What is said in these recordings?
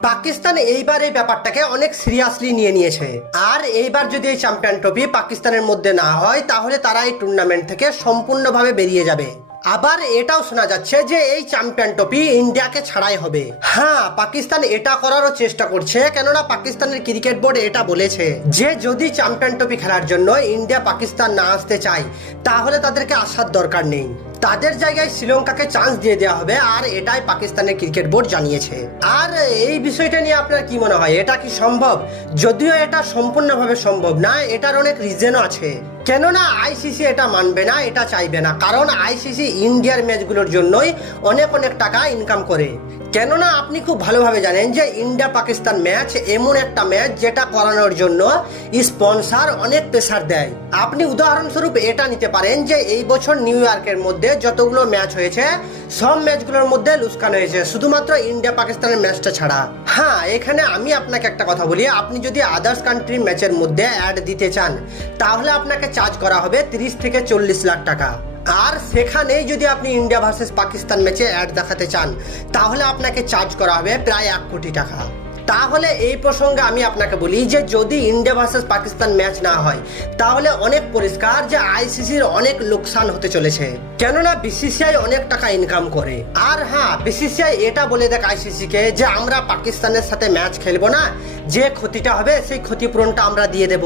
পাকিস্তান এইবার এই ব্যাপারটাকে অনেক সিরিয়াসলি নিয়ে নিয়েছে। আর এইবার যদি এই চ্যাম্পিয়ন ট্রফি পাকিস্তানের মধ্যে না হয়, তাহলে তারা এই টুর্নামেন্ট থেকে সম্পূর্ণভাবে বেরিয়ে যাবে। আবার এটাও শোনা যাচ্ছে যে এই চ্যাম্পিয়ন ট্রফি ইন্ডিয়াকে ছাড়াই হবে। হ্যাঁ পাকিস্তান এটা করারও চেষ্টা করছে, কেননা পাকিস্তানের ক্রিকেট বোর্ড এটা বলেছে যে যদি চ্যাম্পিয়ন ট্রফি খেলার জন্য ইন্ডিয়া পাকিস্তান না আসতে চায়, তাহলে তাদেরকে আসার দরকার নেই। তাদের জায়গায় শ্রীলঙ্কাকে চান্স দিয়ে দেওয়া হবে, আর এটাই পাকিস্তানের ক্রিকেট বোর্ড জানিয়েছে। আর এই বিষয়টা নিয়ে আপনার কি মনে হয়? এটা কি সম্ভব? যদিও এটা সম্পূর্ণভাবে সম্ভব না, এটার অনেক রিজনও আছে। কেননা আইসিসি এটা মানবে না, এটা চাইবে না। কারণ আইসিসি ইন্ডিয়ার ম্যাচগুলোর জন্যই অনেক অনেক টাকা ইনকাম করে। কেননা আপনি খুব ভালোভাবে জানেন যে ইন্ডিয়া পাকিস্তান ম্যাচ এমন একটা ম্যাচ যেটা করানোর জন্য স্পন্সর অনেক প্রেসার দেয়। আপনি উদাহরণস্বরূপ এটা নিতে পারেন যে এই বছর নিউ ইয়র্কের মধ্যে যতগুলো ম্যাচ হয়েছে, সব ম্যাচগুলোর মধ্যে লুস্কান হয়েছে। শুধুমাত্র ইন্ডিয়া পাকিস্তানের ম্যাচটা ছাড়া। হ্যাঁ এখানে আমি আপনাকে একটা কথা বলি। আপনি যদি আদার্স কান্ট্রির ম্যাচের মধ্যে অ্যাড দিতে চান, তাহলে আপনাকে চার্জ করা হবে তিরিশ থেকে চল্লিশ লাখ টাকা। আর সেখানেই যদি আপনি ইন্ডিয়া ভার্সেস পাকিস্তান ম্যাচে অ্যাড দেখাতে চান, তাহলে আপনাকে চার্জ করা হবে প্রায় এক কোটি টাকা। তাহলে এই প্রসঙ্গে আমি আপনাকে বলি যে যদি ইন্ডিয়া ভার্সেস পাকিস্তান ম্যাচ না হয়, তাহলে অনেক পরিষ্কার যে আইসিসির অনেক লোকসান হতে চলেছে। কেননা বিসিসিআই অনেক টাকা ইনকাম করে। আর হ্যাঁ বিসিসিআই এটা বলে দেখ আইসিসি কে যে আমরা পাকিস্তানের সাথে ম্যাচ খেলব না, যে ক্ষতিটা হবে সেই ক্ষতিপূরণটা আমরা দিয়ে দেব।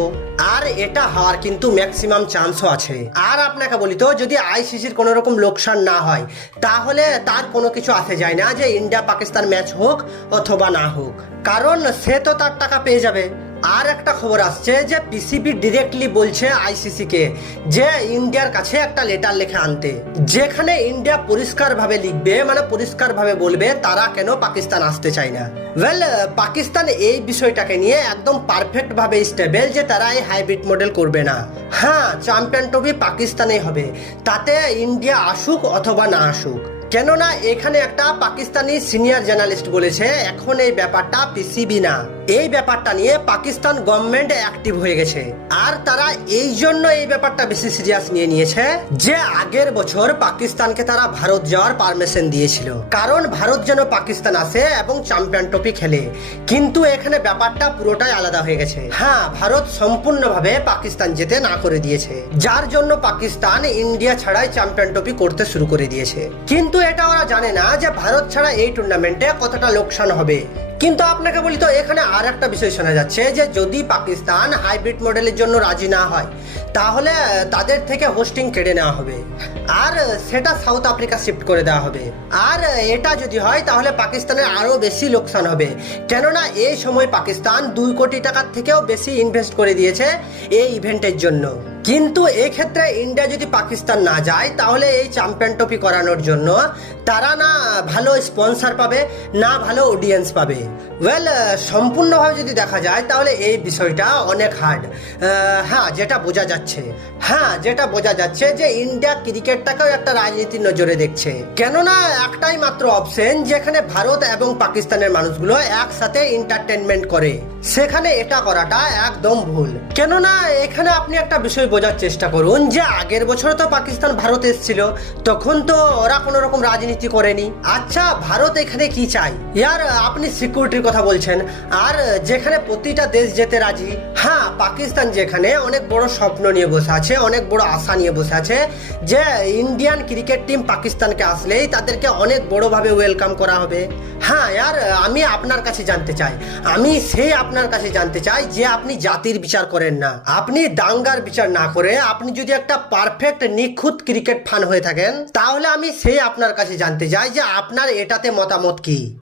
আর এটা হওয়ার কিন্তু ম্যাক্সিমাম চান্সও আছে। আর আপনাকে বলি তো, যদি আইসিসির কোনো রকম লোকসান না হয়, তাহলে তার কোনো কিছু আসে যায় না যে ইন্ডিয়া পাকিস্তান ম্যাচ হোক অথবা না হোক। কারণ সে তো তার টাকা পেয়ে যাবে। আর একটা খবর আসছে যে পিসিবি ডিরেক্টলি বলছে আইসিসি কে যে ইন্ডিয়ার কাছে একটা লেটার লিখে আনতে। যেখানে ইন্ডিয়া পরিষ্কারভাবে লিখবে মানে পরিষ্কারভাবে বলবে তারা কেন পাকিস্তান আসতে চায় না। ওয়েল পাকিস্তান এই বিষয়টাকে নিয়ে একদম পারফেক্ট ভাবে স্টেবল যে তারা এই হাইব্রিড মডেল করবে না। হ্যাঁ চ্যাম্পিয়ন ট্রফি পাকিস্তানেই হবে। তাতে ইন্ডিয়া আসুক অথবা না আসুক। কেননা এখানে একটা পাকিস্তানি সিনিয়র জার্নালিস্ট বলেছে এখন এই ব্যাপারটা পিসিবি না। এই ব্যাপারটা নিয়ে পাকিস্তান গভর্নমেন্ট অ্যাক্টিভ হয়ে গেছে। আর তারা এই জন্য এই ব্যাপারটা বেশি সিরিয়াস নিয়ে নিয়েছে যে আগের বছর পাকিস্তানকে তারা ভারত যাওয়ার পারমিশন দিয়েছিল। কারণ ভারত যেন পাকিস্তান আসে এবং চ্যাম্পিয়ন ট্রফি খেলে। কিন্তু এখানে ব্যাপারটা পুরোটাই আলাদা হয়ে গেছে। হ্যাঁ ভারত সম্পূর্ণভাবে পাকিস্তান যেতে না করে দিয়েছে। যার জন্য পাকিস্তান ইন্ডিয়া ছাড়াই চ্যাম্পিয়ন ট্রফি করতে শুরু করে দিয়েছে। কিন্তু এটা ওরা জানে না যে ভারত ছাড়া এই টুর্নামেন্টে কতটা লোকসান হবে। কিন্তু আপনাকে বলি তো, এখানে আর একটা বিষয় শোনা যাচ্ছে যে যদি পাকিস্তান হাইব্রিড মডেলের জন্য রাজি না হয়, তাহলে তাদের থেকে হোস্টিং কেড়ে নেওয়া হবে। আর সেটা সাউথ আফ্রিকা শিফট করে দেওয়া হবে। আর এটা যদি হয়, তাহলে পাকিস্তানের আরও বেশি লোকসান হবে। কেননা, এই সময় পাকিস্তান দুই কোটি টাকার থেকেও বেশি ইনভেস্ট করে দিয়েছে এই ইভেন্টের জন্য। কিন্তু এই ক্ষেত্রে ইন্ডিয়া যদি পাকিস্তান না যায়, তাহলে এই চ্যাম্পিয়ন ট্রফি করানোর জন্য তারা না ভালো স্পন্সর পাবে, না ভালো অডিয়েন্স পাবে। ওয়েল সম্পূর্ণভাবে যদি দেখা যায়, তাহলে এই বিষয়টা অনেক হার্ড হ্যাঁ যেটা বোঝা যাচ্ছে। হ্যাঁ যেটা বোঝা যাচ্ছে যে ইন্ডিয়া ক্রিকেটটাকেও একটা রাজনীতির নজরে দেখছে। কেননা একটাই মাত্র অপশন যেখানে ভারত এবং পাকিস্তানের মানুষগুলো একসাথে এন্টারটেনমেন্ট করে। সেখানে এটা করাটা একদম ভুল। কেননা, এখানে আপনি একটা বিষয় বোঝার চেষ্টা করুন যে আগের বছর তো পাকিস্তান ভারত এসেছিল, তখন তো ওরা কোনো রকম রাজনীতি করেনি। আচ্ছা ভারত এখানে কি চাই ইয়ার, আপনি সিকিউরিটির কথা বলছেন, আর যেখানে প্রতিটা দেশ যেতে রাজি হ্যাঁ পাকিস্তান যেখানে অনেক বড় স্বপ্ন নিয়ে বসে আছে, অনেক বড় আশা নিয়ে বসে আছে যে ইন্ডিয়ান ক্রিকেট টিম পাকিস্তানকে আসলেই তাদেরকে অনেক বড়ভাবে ওয়েলকাম করা হবে। হ্যাঁ ইয়ার, আমি আপনার কাছে জানতে চাই। আমি সেই আপনার কাছে জানতে চাই যে আপনি জাতির বিচার করেন না। আপনি দাঙ্গার বিচার না করে আপনি যদি একটা পারফেক্ট নিখুঁত ক্রিকেট ফান হয়ে থাকেন, তাহলে আমি সেই আপনার কাছে জানতে চাই যে আপনার এটাতে মতামত কি?